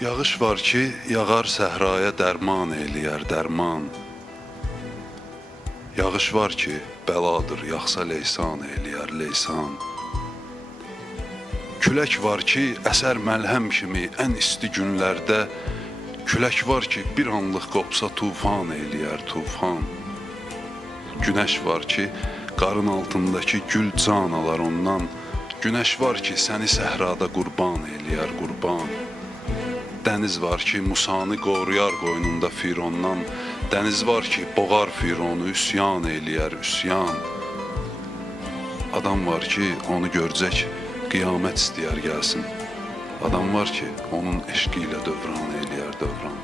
Yağış var ki, yağar səhraya dərman eləyər dərman. Yağış var ki, bəladır, yaxsa leysan eləyər leysan. Külək var ki, əsər məlhəm kimi ən isti günlərdə. Külək var ki, bir anlıq qopsa tufan eləyər tufan. Günəş var ki, qarın altındakı gül can alar ondan. Günəş var ki, səni səhrada qurban eləyər qurban. Dəniz var ki, Musanı qoruyar qoynunda Firondan. Dəniz var ki, boğar Fironu, üsyan eləyər üsyan. Adam var ki, onu görcək, qiyamət istəyər gəlsin. Adam var ki, onun eşqi ilə dövran eləyər dövran.